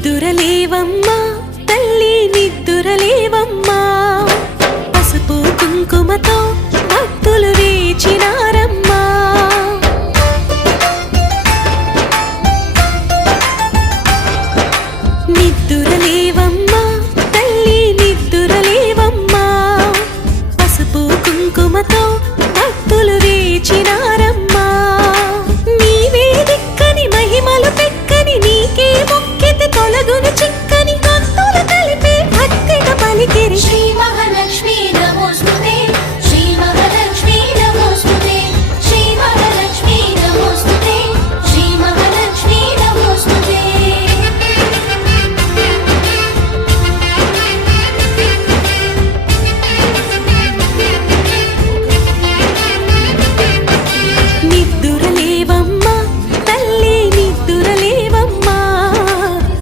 నిద్దురలేవమ్మా తల్లి నిద్దురలేవమ్మా పసుపు కుంకుమతో భక్తులు వేచినారమ్మా నిద్దురలేవమ్మా తల్లి నిద్దురలేవమ్మా పసుపు కుంకుమతో భక్తులు వేచినారమ్మా నీవే దిక్కని మహిమలు పెక్కని నీకే మొక్కితే తొలగును